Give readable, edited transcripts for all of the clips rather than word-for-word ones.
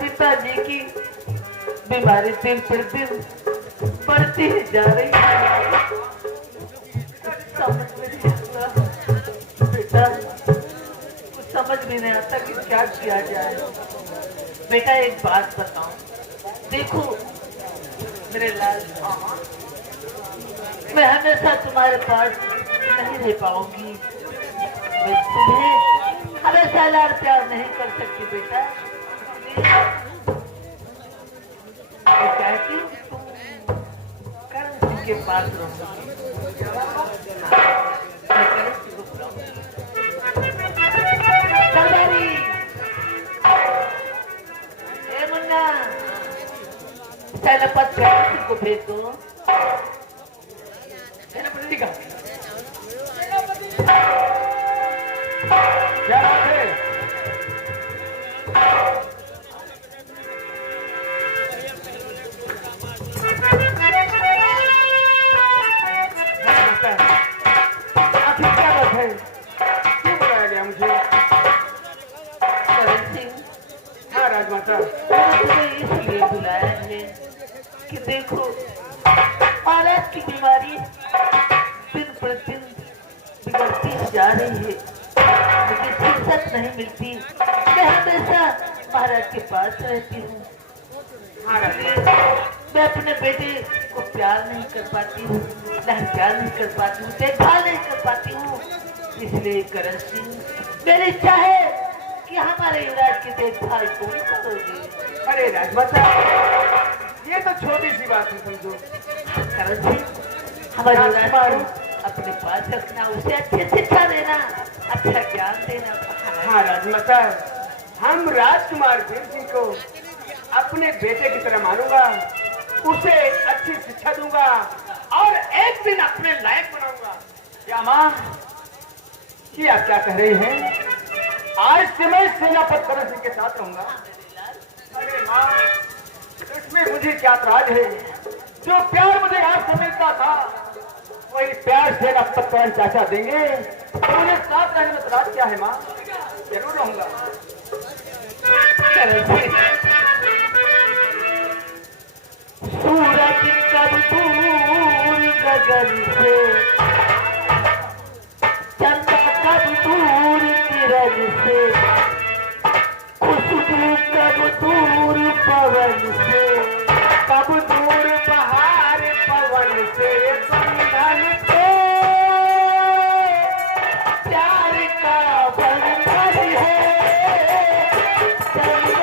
पिताजी की बीमारी दिन पर दिन बढ़ती ही जा रही है। समझ में नहीं आता बेटा, कुछ समझ में नहीं आता कि क्या किया जाए। बेटा एक बात बताऊं, देखो मेरे लाल, मैं हमेशा तुम्हारे पास नहीं रह पाऊंगी। मैं तुम्हें हमेशा लाड प्यार नहीं कर सकती बेटा। मैं चाहती हूँ कि तुम करण सिंह के पास रहोगी। मैं करण सिंह को बुलाऊंगी। सरदारी, ए मुन्ना, सेनापति करण सिंह को भेज दो। सेनापति का क्या बात है? आखिर क्या बात है? क्यों बुलाया गया मुझे? करण सिंह, हाँ राजमाता। मैंने तुम्हें इसलिए बुलाया है कि देखो महाराज की बीमारी दिन प्रतिदिन बिगड़ती ही जा रही है। मुझे फुर्सत नहीं मिलती, मैं हमेशा महाराज के पास रहती हूँ। हाँ राजमाता। मैं अपने बेटे को प्यार नहीं कर पाती हूँ, प्यार नहीं कर पाती हूँ, देखभाल नहीं कर पाती हूँ। इसलिए करण सिंह, मेरी इच्छा है कि हमारे युवराज की देखभाल तुम करोगे। अरे राजमाता, ये तो छोटी सी बात है, समझो। करण सिंह, हमारे युवराज को अपने पास रखना, उसे अच्छी शिक्षा देना, अच्छा ज्ञान देना। हाँ राजमाता, हम राजकुमार वीर सिंह को अपने बेटे की तरह मानूंगा, उसे अच्छी शिक्षा दूंगा और एक दिन अपने लायक बनाऊंगा। क्या माँ, ये आप क्या कह रहे हैं? आज से मैं सेनापति करण सिंह के साथ रहूंगा। अरे माँ, इसमें मुझे क्या ऐतराज है? जो प्यार मुझे आपसे मिलता था, वही प्यार सेनापति करण चाचा देंगे, तो मुझे साथ रहने में ऐतराज क्या है माँ? जरूर रहूंगा। सूरज कब दूर गगन से, चंदा कब दूर किरण से, खुशबू कब दूर पवन से, कब दूर बहार पवन से, बंधन के प्यार का बंधन है, चलो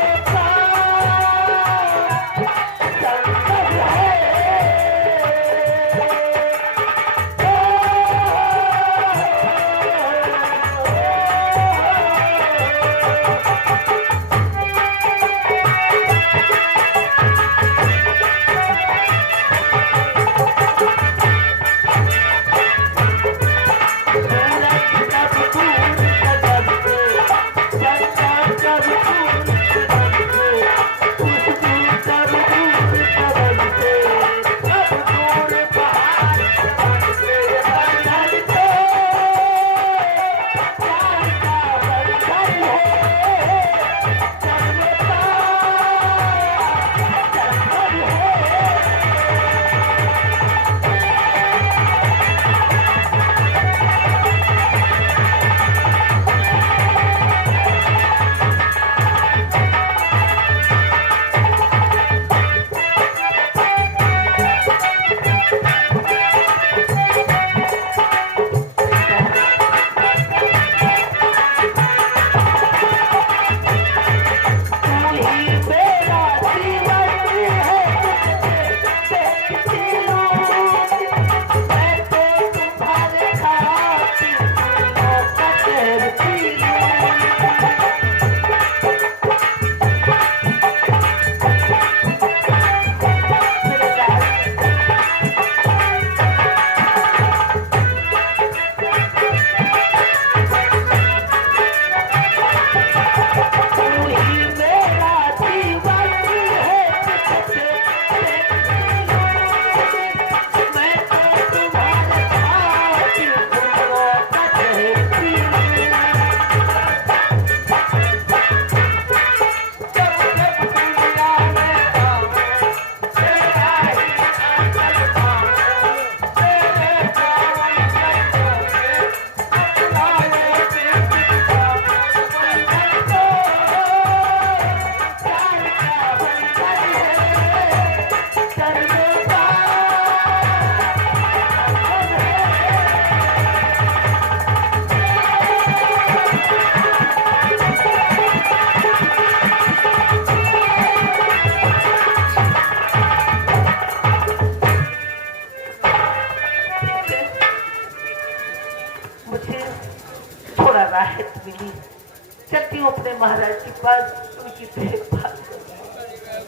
पास उनकी देखभाल करूं।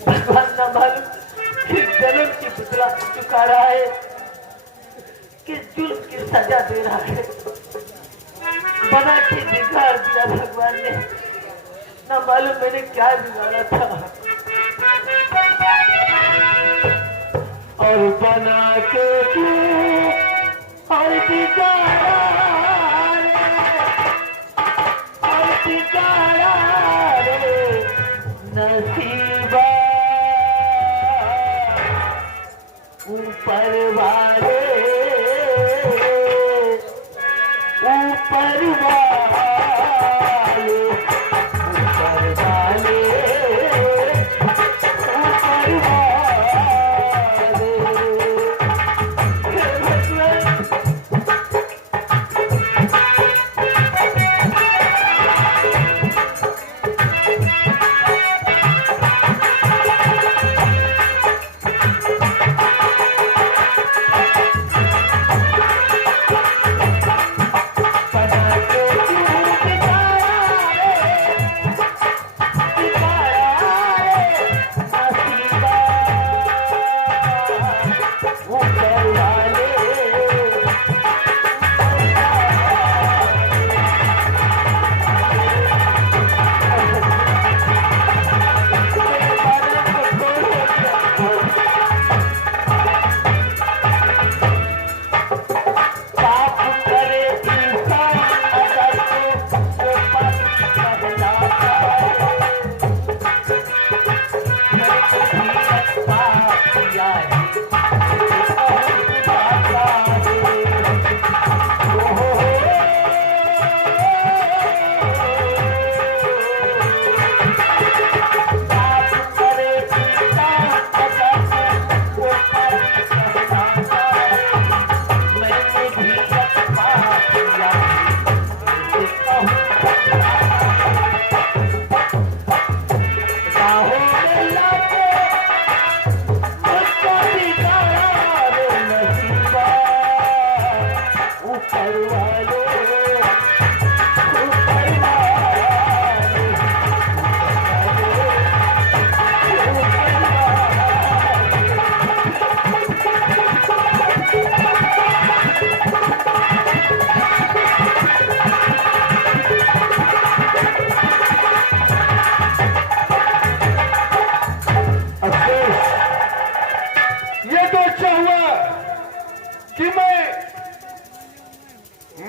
भगवान ना मालूम किस जन्म की पुतला चुका रहा है, किस जुल्म की सजा दे रहा है। बना के बिगाड़ दिया भगवान ने, ना मालूम मैंने क्या बिगाड़ा था। और बना के और बिगाड़ा और बिगाड़ा रे नसीबा। ऊपर वाले ऊपर वाले ऊपर वाले ऊपर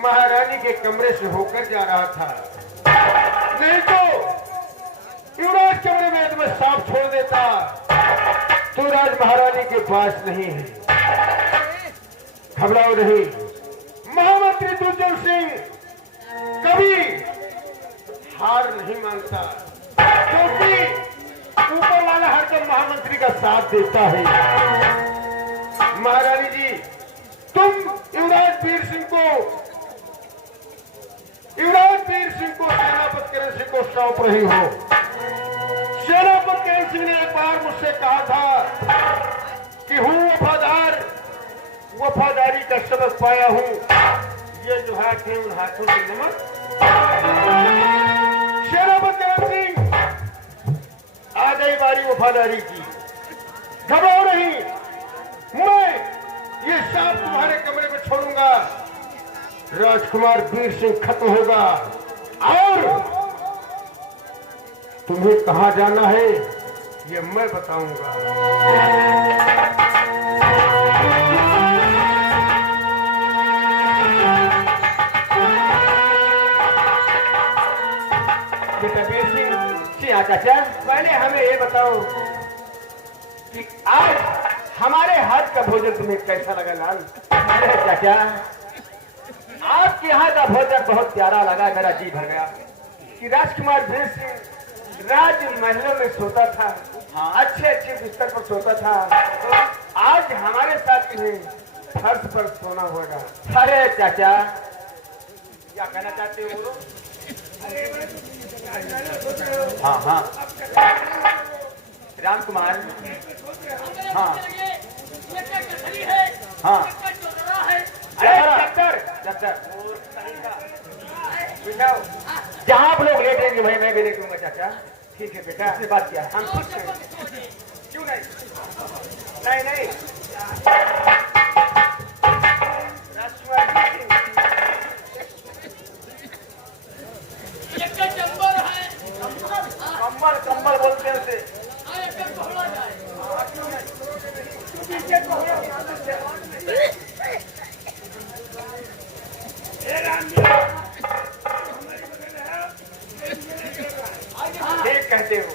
महारानी के कमरे से होकर जा रहा था, नहीं तो युवराज कमरे में तुम्हें सांप छोड़ देता तो राज महारानी के पास नहीं है। घबराओ नहीं, महामंत्री दुर्जन सिंह कभी हार नहीं मानता, क्योंकि ऊपर वाला हरदम महामंत्री का साथ देता है। महारानी जी, तुम युवराज वीर सिंह को सेनापति करण सिंह को सौंप रही हो। सेनापति करण सिंह ने एक बार मुझसे कहा था कि हूं वफादार, वफादारी का सबक पाया हूं। ये जो हाथ है उन हाथों से नमक। सेनापति करण सिंह, आ गई बारी वफादारी की। घबराओ नहीं, मैं ये सांप तुम्हारे कमरे में छोड़ूंगा, राजकुमार वीर सिंह खत्म होगा और तुम्हें कहां जाना है ये मैं बताऊंगा। बेटा वीर सिंह, जी हाँ चाचा, पहले हमें ये बताओ कि आज हमारे हाथ का भोजन तुम्हें कैसा लगा लाल? अरे चाचा, आपके यहाँ का भोजन बहुत प्यारा लगा, मेरा जी भर गया कि राजकुमार वीर सिंह राज महलों में सोता था, अच्छे अच्छे बिस्तर पर सोता था, तो आज हमारे साथ इन्हें फर्श पर सोना होगा। अरे चाचा, क्या कहना चाहते हो? हाँ हाँ रामकुमार, हाँ हाँ, चक्कर चक्कर बिठाओ। जहां आप लोग लेट रहेंगे भाई मैं भी लेटूंगा चाचा। ठीक है बेटा, आपसे बात किया हम खुश हैं। क्यों नहीं? नहीं नहीं राजकुमार जी, कंबल कंबल बोलते हैं उसे। ठीक कहते हो।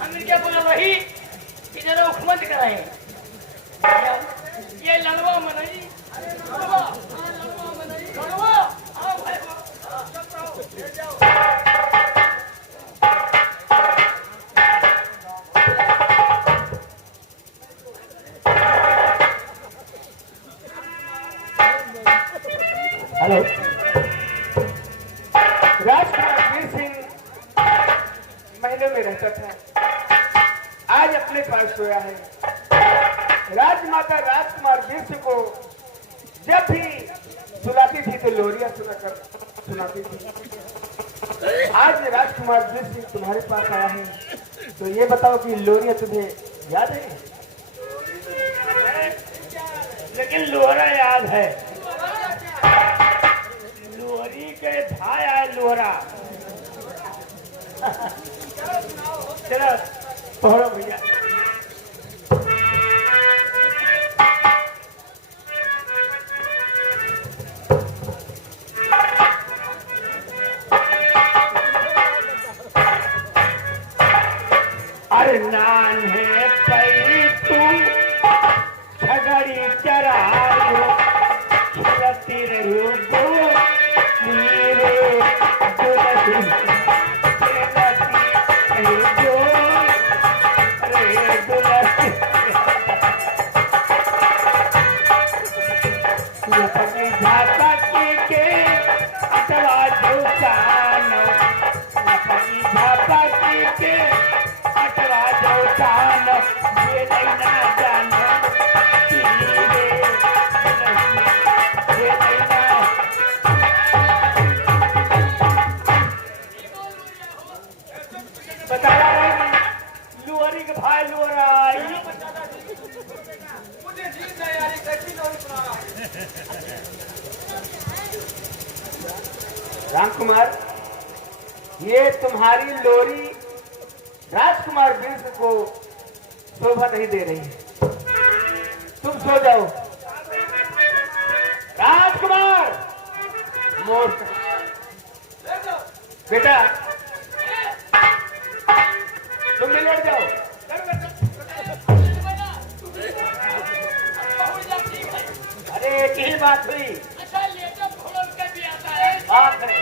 हमने क्या बोला वही कि जरा हुकूमत कराए ये लड़वा मनाई लड़वा मनाई लड़वा आओ भाई हेलो, राजकुमार वीर सिंह महलों में रहता था, आज अपने पास सोया है। राजमाता राजकुमार वीर सिंह को जब भी सुलाती थी तो लोरिया सुनाती थी। आज राजकुमार वीर सिंह तुम्हारे पास आया है, तो ये बताओ कि लोरिया तुम्हें याद है? लेकिन लोहरा याद है। लोहरी के भाई आए लोहरा। चलो पढ़ो भैया। अरे नान्हे पई तू छगड़ी चरायो खेलती रहो गो नीरे दुलती खेलती रहो रे दुलती लपटी झाका के अटवा जोतान लपटी झाका के अटवा जोतान ये नहीं ना जानो बताया लोहरी के भाई लोहरा मुझे नींद नहीं आ रही, कैसी लोहरी सुना रहा है। रामकुमार, ये तुम्हारी लोरी राजकुमार वीर को शोभा नहीं दे रही है। तुम सो जाओ। राजकुमार मोर बेटा तुम भी लेट जाओ। अरे एक ही बात हुई। अच्छा लेटर खोल के भी आता है। बात है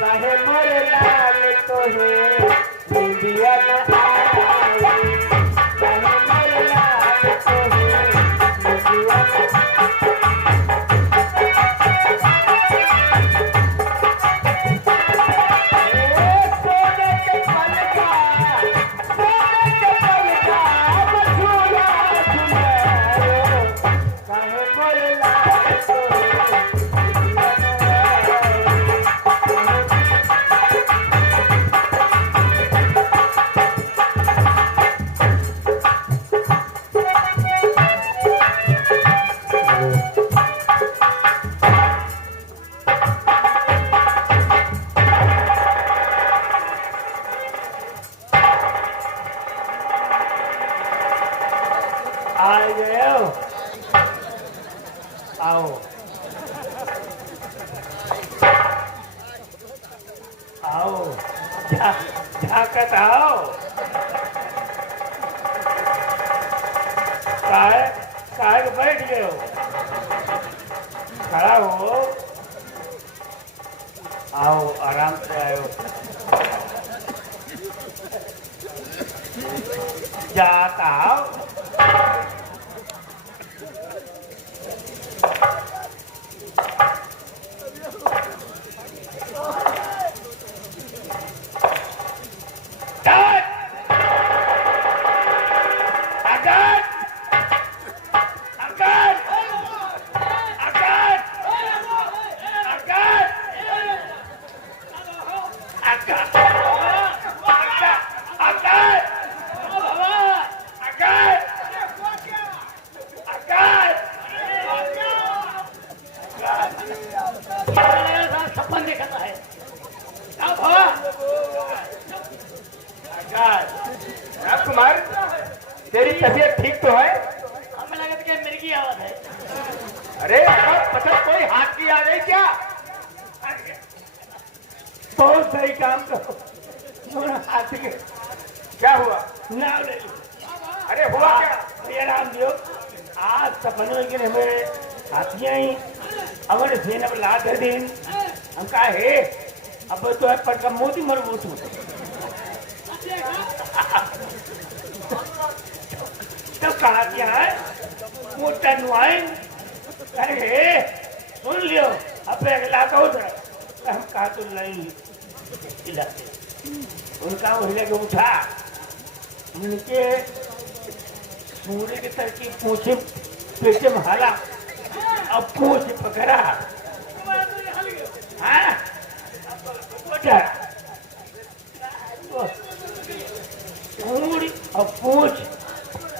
काहे मोरे लाल तो है इंडिया न आए, काहे मोरे लाल तो है इंडिया न सोने के पलका बछुआ झुलायो, काहे मोरे लाल तो है इंडिया न आ गए हो? आओ आओ झाकत आओ। काहे बैठ गए हो? खड़ा हो, आओ आराम से आयो। जाता आओ। की आवाज है। अरे पसंद कोई हाथ की आ गई क्या? बहुत सही काम करो। दोनों हाथ के क्या हुआ? नाम ले लो। अरे हुआ क्या? भैया राम दियो, आज सपनों के हमें हाथियां ही अवर सेना पर लाद है दिन हम कहा है अब तो है पर का मोती मरबूत हो तो कहा क्या है मोटा नुआई अरे सुन लियो अब अगला का उधर हम कहा तो नहीं इलाके उनका वही के उठा उनके सूर्य की तरकीब पूछे पेटे में हाला अब पूछ पकड़ा हाँ क्या सूर्य और पूछ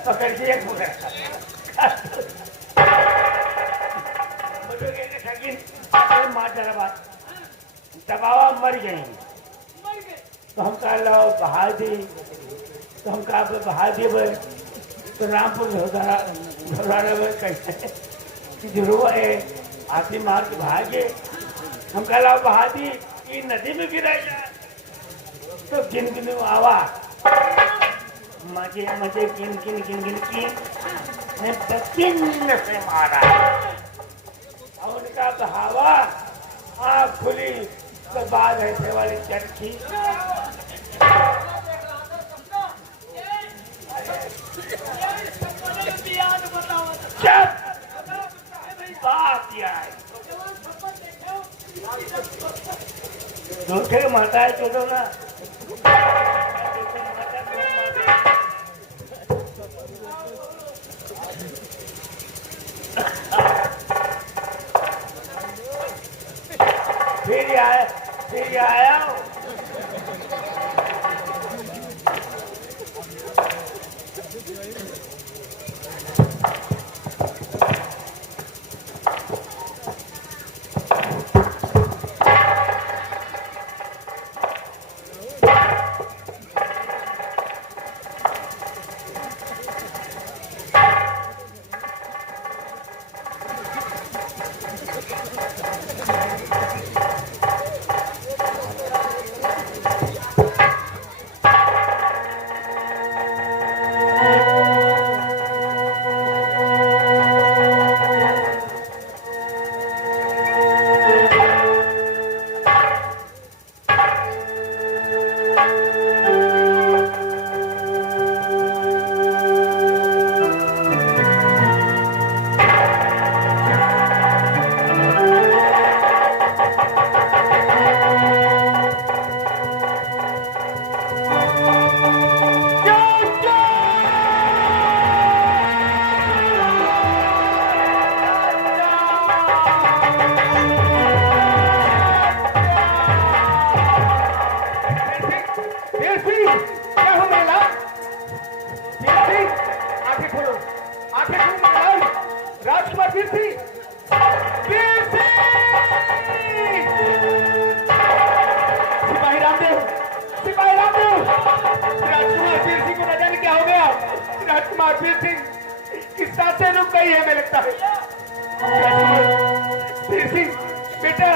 पकड़ के एक मार जरा बात दबावा मर गए तो हम कहा लो बहा दे तो हम कहा बहा दे तो रामपुर कैसे जरूर है हाथी मार के भागे हम कह ला बहादी ये नदी में गिरा जाए तो गिन गिन आवा मजे मजे गिन गिन गिन गिन गिन ने बकिन से मारा और उनका बहावा आँख खुली तो बाद ऐसे वाली चरखी जब बात आए झूठे माता है चलो ना फिर आया राजकुमार वीर सिंह की सांसें रुक गई है, हमें लगता है। वीर सिंह बेटा,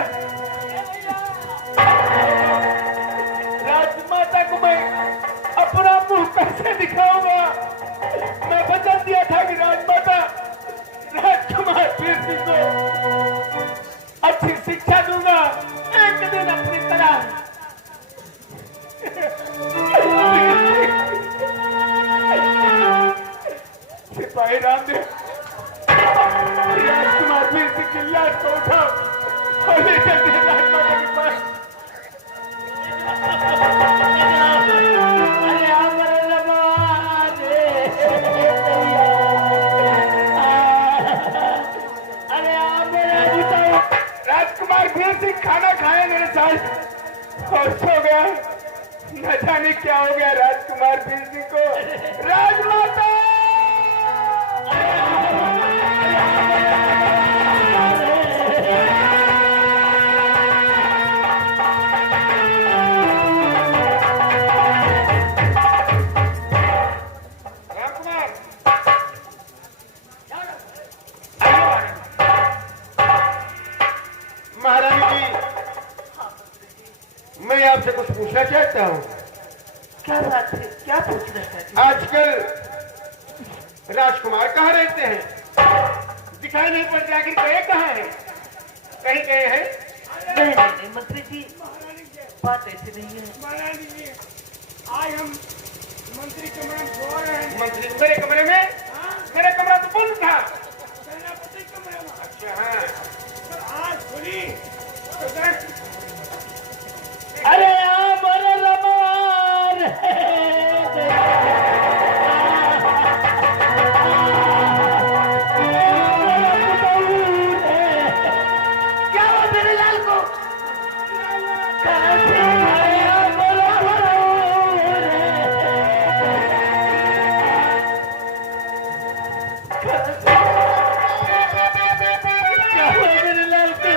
राजमाता को मैं अपना मुंह कैसे दिखाऊंगा? मैं वचन दिया था कि राजमाता राजकुमार वीर सिंह को अच्छी शिक्षा दूंगा, एक दिन अपनी तरह। सिपाही रामदेव, राजकुमार वीर सिंह की लाश को उठाओ और ले चलते हैं राजमाता के पास। राजकुमार वीर सिंह खाना खाए मेरे साथ और सो गया। न जाने क्या हो गया राजकुमार वीर सिंह को। राजमाता, आपसे कुछ पूछना चाहता हूँ। क्या बात है, क्या पूछना चाहते हैं? आजकल राजकुमार कहाँ रहते हैं? दिखाई नहीं पड़ते, आखिर गए कहाँ हैं? कहीं गए हैं? नहीं नहीं नहीं मंत्री जी, बात ऐसी नहीं है। महारानी जी, आज हम मंत्री कमरे में सो रहे हैं। मंत्री मेरे कमरे में? मेरा कमरा तो बंद था। सेनापति कमरे में। अच्छा हाँ। पर आज खुली तो देख, अरे अमर रमान क्या हुआ मेरे लाल को? कैसे आया बोला क्या हुआ मेरे लाल को?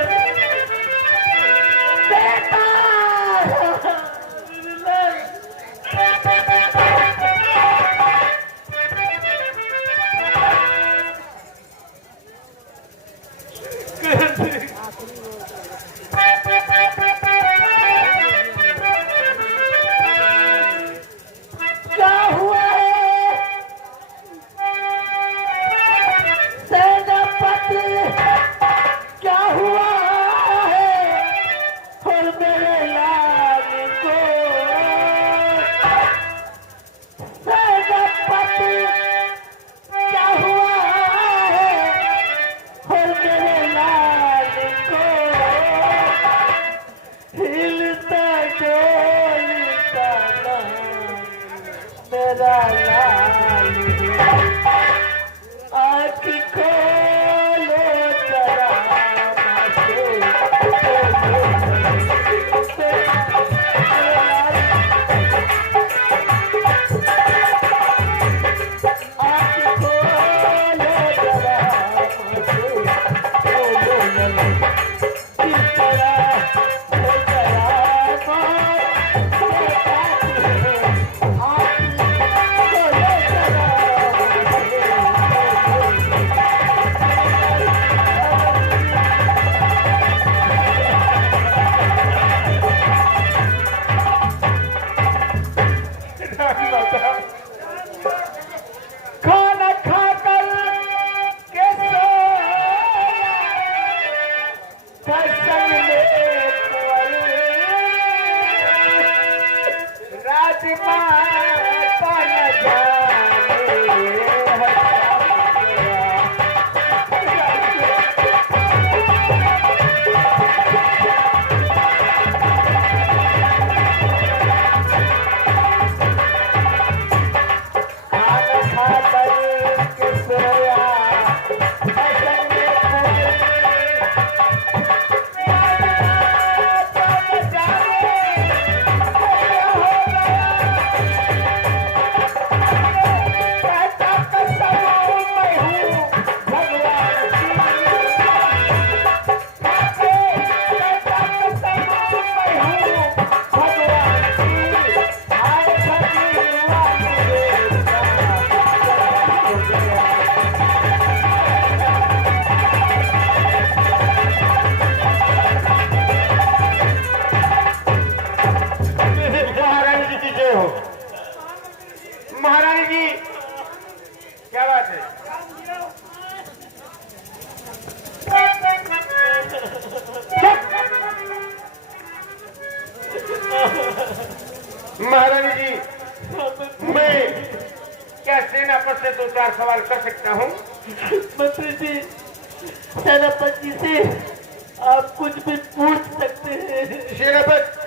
बेटा मेरे लाल क्या हुआ है सेनापति? क्या हुआ है और मेरे लाल को? सेनापति क्या हुआ है और मेरे लाल को? हिलता डोलता ना मेरा लाल, आँख खोलो जरा खाना खाकर के सोया दर्शन में कुंवर, राजमाता न जाने खाना खाकर के सोया दर्शन में महारानी जी की जय हो। महारानी जी क्या बात है? महारानी जी मैं क्या सेनापति से दो चार सवाल कर सकता हूँ? मंत्री जी, सेनापति से आप कुछ भी पूछ सकते हैं। सेनापति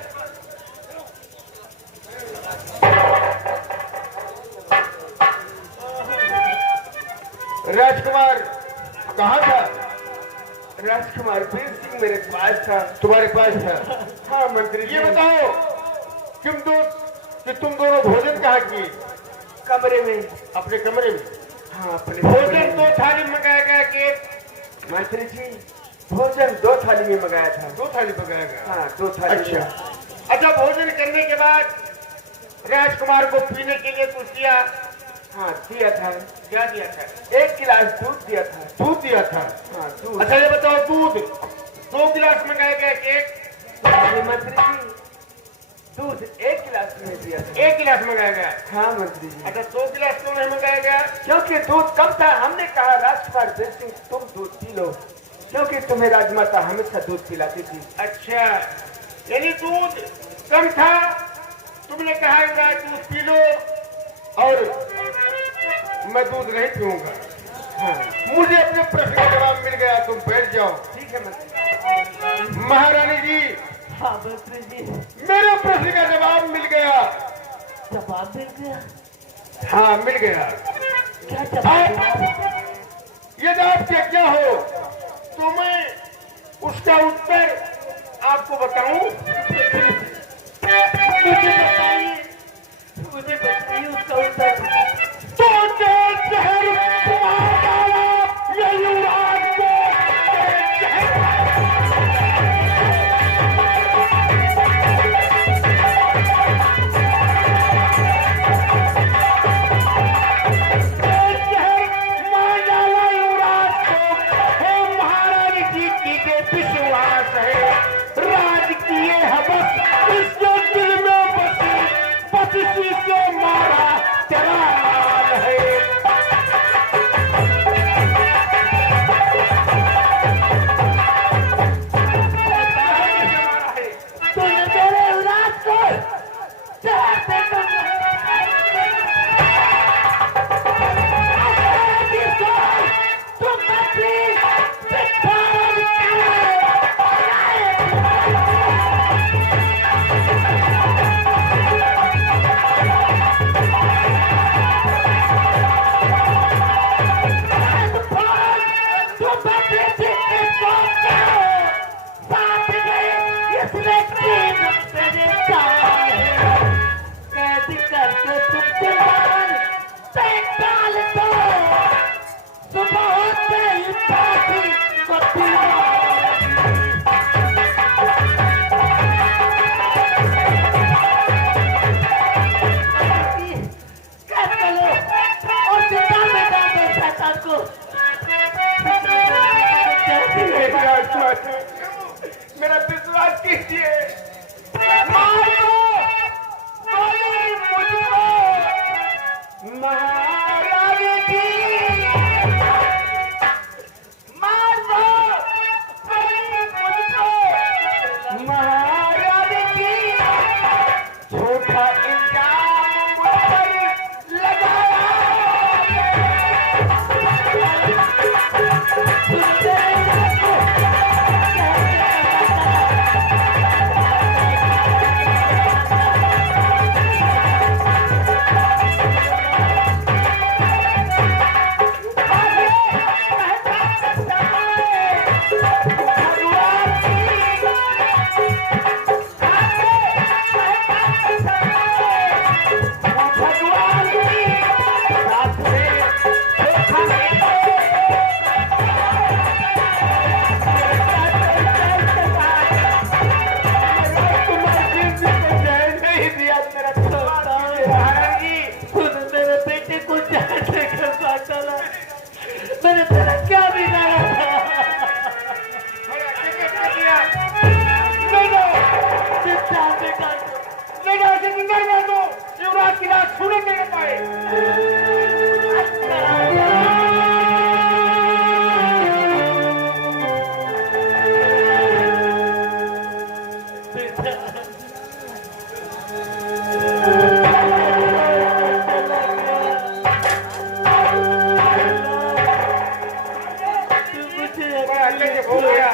राजकुमार कहाँ था? राजकुमार वीर सिंह मेरे पास था। तुम्हारे पास था? हाँ मंत्री जी। ये बताओ तुम दोनों भोजन कहाँ किए? कमरे में। अपने कमरे में? हाँ अपने। भोजन 2 थाली मंगाया गया कि? मंत्री जी भोजन 2 थाली में मंगाया था। 2 थाली मंगाया गया? हाँ 2 थाली। अच्छा भोजन करने के बाद राजकुमार को पीने के लिए कुछ दिया? हाँ दिया था। क्या दिया था? 1 गिलास दूध दिया था। दूध दिया था? हाँ दूध। अच्छा ये बताओ दूध 2 गिलास मंगाया गया कि 1? मंत्री जी गिलास मंगाया गया? हाँ मंत्री जी। अच्छा 2 गिलास क्यों नहीं मंगाया गया? क्योंकि दूध कम था, हमने कहा राजकुमार वीर सिंह तुम दूध पी लो, क्योंकि तुम्हें राजमाता हमेशा दूध पिलाती थी। अच्छा यानी दूध कम था, तुमने कहा युवराज दूध पी लो और मैं दूध नहीं पीऊंगा। हाँ मुझे अपने प्रश्न का जवाब मिल गया, तुम बैठ जाओ। ठीक है मंत्री। महारानी जी हाँ मंत्री जी, मेरे प्रश्न का जवाब मिल गया। जवाब मिल गया? हाँ मिल गया। क्या जवाब दिया? यदि आप क्या हो तो मैं उसका उत्तर आपको बताऊं। मुझे बताइए उसका उत्तर। तो जहर कुमार डाला या युवराज को जहर। मार डाला युवराज को। हे महारानी जी की के विश्वास है, राज किए हवस इसके दिल में बसी, पतिसी से मारा तेरा नाम है। तूने मेरे युवराज को जहर देकर तुम मंत्री मेरा विश्वास कीजिए। मार दो, मारिए मुझको। महारानी जी मार दो, मारिए मुझको। महारानी जी झूठा इल्जाम मुझ पर लगाया। मैंने तेरा क्या बिगाड़ा था? युवराज की रात सुने नहीं पाए। बड़ा गजब हो गया,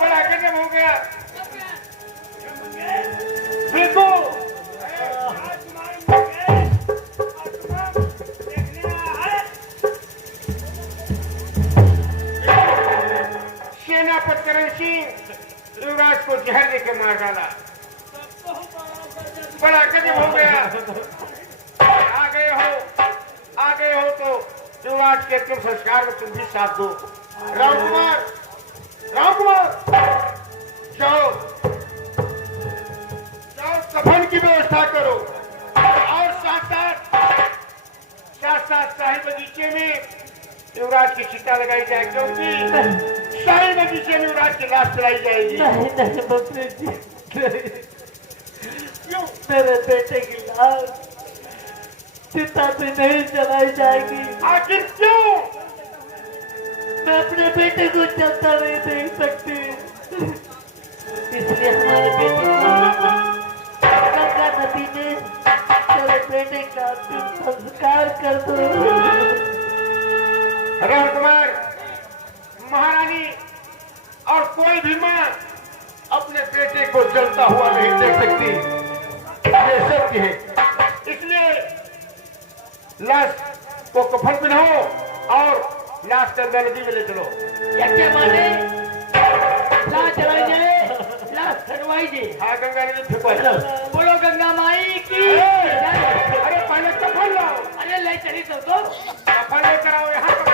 बड़ा गजब हो गया। देखो सेनापति करण सिंह युवराज को जहर देकर मार डाला। बड़ा गजब हो गया। आ गए हो तो युवराज के अंतिम संस्कार में तुम भी साथ दो। रामकुमार, जाओ कफन की व्यवस्था करो और साथ शाही बगीचे में युवराज की चिता लगाई जाए, क्योंकि शाही बगीचे में युवराज की लाश चलाई जाएगी। नहीं मंत्री जी, क्यों मेरे बेटे की साहब, चिता पे नहीं जलाई जाएगी। आखिर क्यों? मैं अपने बेटे को चलता नहीं देख सकती, इसलिए हमारे बेटे को गंगा नदी में चले बेटे का अंतिम संस्कार कर दो। राजकुमार, महारानी और कोई भी माँ अपने बेटे को जलता हुआ नहीं देख सकती, ये सत्य है। इसलिए लाश को कफन पहनाओ और लाश गंगा नदी में ले चलो। क्या माने लाश चलाई जाए, लाश खड़वाई जाए। हाँ, गंगा नदी फेंको। बोलो गंगा माई की। अरे पहले कफन लाओ। अरे ले चली तो कफन लेकर आओ यहाँ।